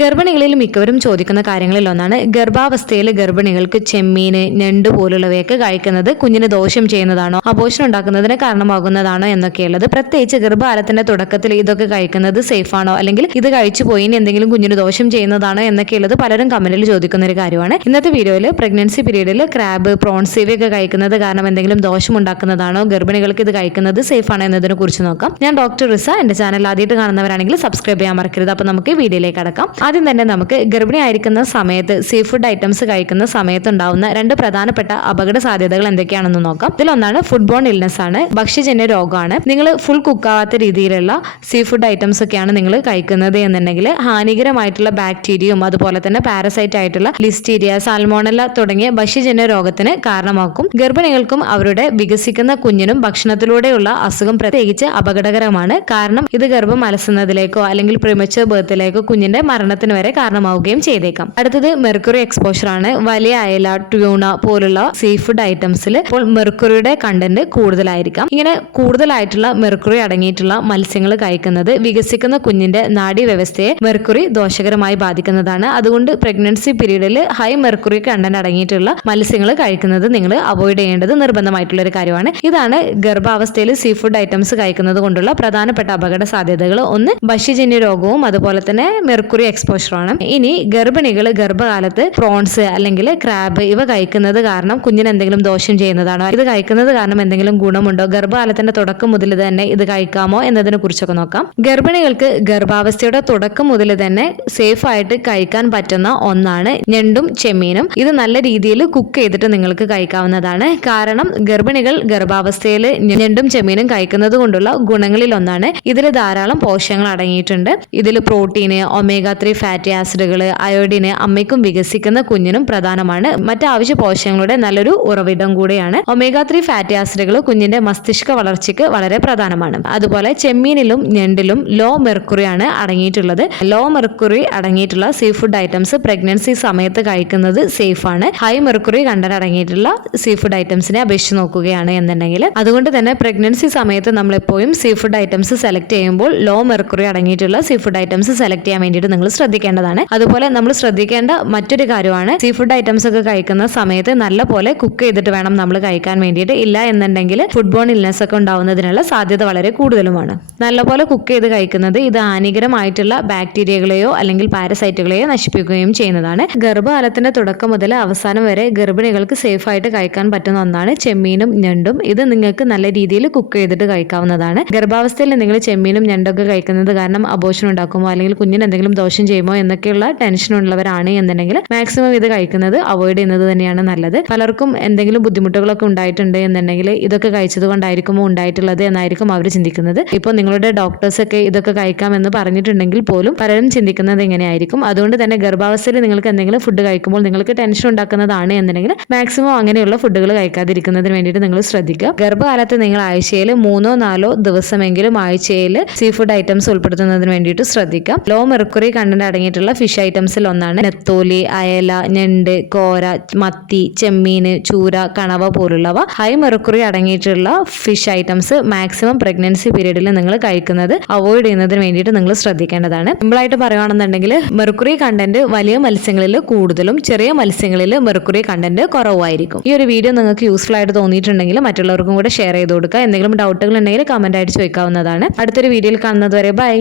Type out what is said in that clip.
ഗർഭിണികളിൽ മിക്കവരും ചോദിക്കുന്ന കാര്യങ്ങളിൽ ഒന്നാണ് ഗർഭാവസ്ഥയിൽ ഗർഭിണികൾക്ക് ചെമ്മീന്, ഞണ്ട് പോലുള്ളവയൊക്കെ കഴിക്കുന്നത് കുഞ്ഞിന് ദോഷം ചെയ്യുന്നതാണോ, അബോർഷൻ ഉണ്ടാക്കുന്നതിന് കാരണമാകുന്നതാണോ എന്നൊക്കെയുള്ളത്. പ്രത്യേകിച്ച് ഗർഭകാലത്തിന്റെ തുടക്കത്തിൽ ഇതൊക്കെ കഴിക്കുന്നത് സേഫ് ആണോ, അല്ലെങ്കിൽ ഇത് കഴിച്ചു പോയി എന്തെങ്കിലും കുഞ്ഞിന് ദോഷം ചെയ്യുന്നതാണോ എന്നൊക്കെയുള്ളത് പലരും കമന്റിൽ ചോദിക്കുന്ന ഒരു കാര്യമാണ്. ഇന്നത്തെ വീഡിയോയിൽ പ്രഗ്നൻസി പീരീഡിൽ ക്രാബ്, പ്രോൺസ് ഇവയൊക്കെ കഴിക്കുന്നത് കാരണം എന്തെങ്കിലും ദോഷം ഉണ്ടാക്കുന്നതാണോ, ഗർഭിണികൾക്ക് ഇത് കഴിക്കുന്നത് സേഫ് ആണോ എന്നതിനെ കുറിച്ച് നോക്കാം. ഞാൻ ഡോക്ടർ റിസ. എന്റെ ചാനൽ ആദ്യമായിട്ട് കാണുന്നവരാണെങ്കിൽ സബ്സ്ക്രൈബ് ചെയ്യാൻ മറക്കരുത്. അപ്പൊ നമുക്ക് വീഡിയോയിലേക്ക് കടക്കാം. ആദ്യം തന്നെ നമുക്ക് ഗർഭിണി ആയിരിക്കുന്ന സമയത്ത് സീ ഫുഡ് ഐറ്റംസ് കഴിക്കുന്ന സമയത്ത് ഉണ്ടാവുന്ന രണ്ട് പ്രധാനപ്പെട്ട അപകട സാധ്യതകൾ എന്തൊക്കെയാണെന്ന് നോക്കാം. ഇതിലൊന്നാണ് ഫുഡ് ബോൺ ഇൽനെസ് ആണ്, ഭക്ഷ്യജന്യ രോഗമാണ്. നിങ്ങൾ ഫുൾ കുക്കാവാത്ത രീതിയിലുള്ള സീ ഫുഡ് ഐറ്റംസ് ഒക്കെയാണ് നിങ്ങൾ കഴിക്കുന്നത് എന്നുണ്ടെങ്കിൽ ഹാനികരമായിട്ടുള്ള ബാക്ടീരിയയും അതുപോലെ തന്നെ പാരസൈറ്റ് ആയിട്ടുള്ള ലിസ്റ്റീരിയ, സാൽമോണല്ല തുടങ്ങിയ ഭക്ഷ്യജന്യ രോഗത്തിന് കാരണമാക്കും. ഗർഭിണികൾക്കും അവരുടെ വികസിക്കുന്ന കുഞ്ഞിനും ഭക്ഷണത്തിലൂടെയുള്ള അസുഖം പ്രത്യേകിച്ച് അപകടകരമാണ്. കാരണം ഇത് ഗർഭം അലസുന്നതിലേക്കോ അല്ലെങ്കിൽ പ്രിമച്വർ ബർത്തിലേക്കോ കുഞ്ഞിന്റെ മരണത്തിന് വരെ കാരണമാവുകയും ചെയ്തേക്കാം. അടുത്തത് മെർക്കുറി എക്സ്പോഷർ ആണ്. വലിയ അയല, ട്യൂണ പോലുള്ള സീ ഫുഡ് ഐറ്റംസിൽ ഇപ്പോൾ മെർക്കുറിയുടെ കണ്ടന്റ് കൂടുതലായിരിക്കാം. ഇങ്ങനെ കൂടുതലായിട്ടുള്ള മെർക്കുറി അടങ്ങിയിട്ടുള്ള മത്സ്യങ്ങൾ കഴിക്കുന്നത് വികസിക്കുന്ന കുഞ്ഞിന്റെ നാഡീ വ്യവസ്ഥയെ മെർക്കുറി ദോഷകരമായി ബാധിക്കുന്നതാണ്. അതുകൊണ്ട് പ്രഗ്നൻസി പീരീഡിൽ ഹൈ മെർക്കുറി കണ്ടന്റ് അടങ്ങിയിട്ടുള്ള മത്സ്യങ്ങൾ കഴിക്കുന്നത് നിങ്ങൾ അവോയ്ഡ് ചെയ്യേണ്ടത് നിർബന്ധമായിട്ടുള്ള ഒരു കാര്യമാണ്. ഇതാണ് ഗർഭാവസ്ഥയിൽ സീ ഫുഡ് ഐറ്റംസ് കഴിക്കുന്നത് കൊണ്ടുള്ള പ്രധാനപ്പെട്ട അപകട സാധ്യതകൾ. ഒന്ന് ഭക്ഷ്യജന്യ രോഗവും അതുപോലെ തന്നെ മെർക്കുറി എക്സ്പോഷർ ആണ്. ഇനി ഗർഭിണികൾ ഗർഭകാലത്ത് പ്രോൺസ് അല്ലെങ്കിൽ ക്രാബ് ഇവ കഴിക്കുന്നത് കാരണം കുഞ്ഞിന് എന്തെങ്കിലും ദോഷം ചെയ്യുന്നതാണോ, ഇത് കഴിക്കുന്നത് കാരണം എന്തെങ്കിലും ഗുണമുണ്ടോ, ഗർഭകാലത്തിന്റെ തുടക്കം മുതൽ തന്നെ ഇത് കഴിക്കാമോ എന്നതിനെ കുറിച്ചൊക്കെ നോക്കാം. ഗർഭിണികൾക്ക് ഗർഭാവസ്ഥയുടെ തുടക്കം മുതൽ തന്നെ സേഫ് ആയിട്ട് കഴിക്കാൻ പറ്റുന്ന ഒന്നാണ് ഞണ്ടും ചെമ്മീനും. ഇത് നല്ല രീതിയിൽ കുക്ക് ചെയ്തിട്ട് നിങ്ങൾക്ക് കഴിക്കാവുന്നതാണ്. കാരണം ഗർഭിണികൾ ഗർഭാവസ്ഥയിൽ ഞണ്ടും ചെമ്മീനും കഴിക്കുന്നത് കൊണ്ടുള്ള ഗുണങ്ങളിൽ ഒന്നാണ് ഇതിൽ ധാരാളം പോഷകങ്ങൾ അടങ്ങിയിട്ടുണ്ട്. ഇതിൽ പ്രോട്ടീന്, ഒമേഗ 3 ഫാറ്റി ആസിഡുകൾ, അയോഡിന് അമ്മയ്ക്കും വികസിക്കുന്ന കുഞ്ഞിനും പ്രധാനമാണ്. മറ്റ് ആവശ്യ പോഷകങ്ങളുടെ നല്ലൊരു ഉറവിടം കൂടെയാണ്. ഒമേഗ 3 ഫാറ്റി ആസിഡുകൾ കുഞ്ഞിന്റെ മസ്തിഷ്ക വളർച്ചയ്ക്ക് വളരെ പ്രധാനമാണ്. അതുപോലെ ചെമ്മീനിലും ഞണ്ടിലും ലോ മെർക്കുറി ആണ് അടങ്ങിയിട്ടുള്ളത്. ലോ മെർക്കുറി അടങ്ങിയിട്ടുള്ള സീ ഫുഡ് ഐറ്റംസ് പ്രഗ്നൻസി സമയത്ത് കഴിക്കുന്നത് സേഫ് ആണ്. ഹൈ മെർക്കുറി കണ്ടന്റ് അടങ്ങിയിട്ടുള്ള സീ ഫുഡ് ഐറ്റംസിനെ അപേക്ഷിച്ച് നോക്കുകയാണ് എന്നുണ്ടെങ്കിൽ. അതുകൊണ്ട് തന്നെ പ്രഗ്നൻസി സമയത്ത് നമ്മൾ എപ്പോഴും സീ ഫുഡ് ഐറ്റംസ് സെലക്ട് ചെയ്യുമ്പോൾ ലോ മെർക്കുറി അടങ്ങിയിട്ടുള്ള സീ ഫുഡ് ഐറ്റംസ് സെലക്ട് ചെയ്യാൻ വേണ്ടിയിട്ട് നിങ്ങൾ ശ്രദ്ധിക്കേണ്ടതാണ്. അതുപോലെ നമ്മൾ ശ്രദ്ധിക്കേണ്ട മറ്റൊരു കാര്യമാണ് സീ ഫുഡ് ഐറ്റംസ് ഒക്കെ കഴിക്കുന്ന സമയത്ത് നല്ല പോലെ കുക്ക് ചെയ്തിട്ട് വേണം നമ്മൾ കഴിക്കാൻ വേണ്ടിയിട്ട്. ഇല്ല എന്നുണ്ടെങ്കിൽ ഫുഡ് ബോൺ ഇൽനെസ് ഒക്കെ ഉണ്ടാവുന്നതിനുള്ള സാധ്യത വളരെ കൂടുതലുമാണ്. നല്ലപോലെ കുക്ക് ചെയ്ത് കഴിക്കുന്നത് ഇത് ഹാനികരമായിട്ടുള്ള ബാക്ടീരിയകളെയോ അല്ലെങ്കിൽ പാരസൈറ്റുകളെയോ നശിപ്പിക്കുകയും ചെയ്യുന്നതാണ്. ഗർഭകാലത്തിന്റെ തുടക്കം മുതൽ അവസാനം വരെ ഗർഭിണികൾക്ക് സേഫ് ആയിട്ട് കഴിക്കാൻ പറ്റുന്ന ഒന്നാണ് ചെമ്മീനും ഞണ്ടും. ഇത് നിങ്ങൾക്ക് നല്ല രീതിയിൽ കുക്ക് ചെയ്തിട്ട് കഴിക്കാവുന്നതാണ്. ഗർഭാവസ്ഥയിൽ നിങ്ങൾ ചെമ്മീനും ഞണ്ടൊക്കെ കഴിക്കുന്നത് കാരണം അബോർഷൻ ഉണ്ടാക്കുമോ അല്ലെങ്കിൽ കുഞ്ഞിന് എന്തെങ്കിലും ദോഷം ചെയ്യുമോ എന്നൊക്കെയുള്ള ടെൻഷൻ ഉള്ളവരാണ് എന്നുണ്ടെങ്കിൽ മാക്സിമം ഇത് കഴിക്കുന്നത് അവോയ്ഡ് ചെയ്യുന്നത് തന്നെയാണ് നല്ലത്. പലർക്കും എന്തെങ്കിലും ബുദ്ധിമുട്ടുകളൊക്കെ ഉണ്ടായിട്ടുണ്ട് എന്നുണ്ടെങ്കിൽ ഇതൊക്കെ കഴിച്ചത് കൊണ്ടായിരിക്കുമോ ഉണ്ടായിട്ടുള്ളത് എന്നായിരിക്കും അവർ ചിന്തിക്കുന്നത്. ഇപ്പോൾ നിങ്ങളുടെ ഡോക്ടേഴ്സ് ഒക്കെ ഇതൊക്കെ കഴിക്കാമെന്ന് പറഞ്ഞിട്ടുണ്ടെങ്കിൽ പോലും പലരും ചിന്തിക്കുന്നത് എങ്ങനെയായിരിക്കും. അതുകൊണ്ട് തന്നെ ഗർഭാവസ്ഥയിൽ നിങ്ങൾക്ക് എന്തെങ്കിലും ഫുഡ് കഴിക്കുമ്പോൾ നിങ്ങൾക്ക് ടെൻഷൻ ഉണ്ടാക്കുന്നതാണ് എന്നുണ്ടെങ്കിൽ മാക്സിമം അങ്ങനെയുള്ള ഫുഡുകൾ കഴിക്കാതിരിക്കുന്നതിന് വേണ്ടിയിട്ട് നിങ്ങൾ ശ്രദ്ധിക്കുക. ഗർഭകാലത്ത് നിങ്ങൾ ആഴ്ചയിൽ 3-4 ദിവസമെങ്കിലും ആഴ്ചയിൽ സീ ഫുഡ് ഐറ്റംസ് ഉൾപ്പെടുത്തുന്നതിന് വേണ്ടിയിട്ട് ശ്രദ്ധിക്കാം. ലോ മെർക്കുറി കണ്ടന്റ് അടങ്ങിയിട്ടുള്ള ഫിഷ് ഐറ്റംസിൽ ഒന്നാണ് നെത്തോലി, അയല, ഞണ്ട്, കോര, മത്തി, ചെമ്മീന്, ചൂര, കണവ പോലുള്ളവ. ഹൈ മെർക്കുറി അടങ്ങിയിട്ടുള്ള ഫിഷ് ഐറ്റംസ് മാക്സിമം പ്രഗ്നൻസി പീരീഡിൽ നിങ്ങൾ കഴിക്കുന്നത് അവോയ്ഡ് ചെയ്യുന്നതിന് വേണ്ടിയിട്ട് നിങ്ങൾ ശ്രദ്ധിക്കേണ്ടതാണ്. സിമ്പിളായിട്ട് പറയുകയാണെന്നുണ്ടെങ്കിൽ മെർക്കുറി കണ്ടന്റ് വലിയ മത്സ്യങ്ങളിൽ കൂടുതലും ചെറിയ മത്സ്യങ്ങളിൽ മെർക്കുറി കണ്ടന്റ് കുറവായിരിക്കും. ഈ ഒരു വീഡിയോ നിങ്ങൾക്ക് യൂസ്ഫുൾ ആയിട്ട് തോന്നിയിട്ടുണ്ടെങ്കിൽ മറ്റുള്ളവർക്കും കൂടെ ഷെയർ ചെയ്ത് കൊടുക്കുക. എന്തെങ്കിലും ഡൗട്ടുകൾ ഉണ്ടെങ്കിൽ കമന്റ് ആയിട്ട് ചോദിക്കാവുന്നതാണ്. അടുത്തൊരു വീഡിയോയിൽ കാണുന്നത് വരെ ബൈ.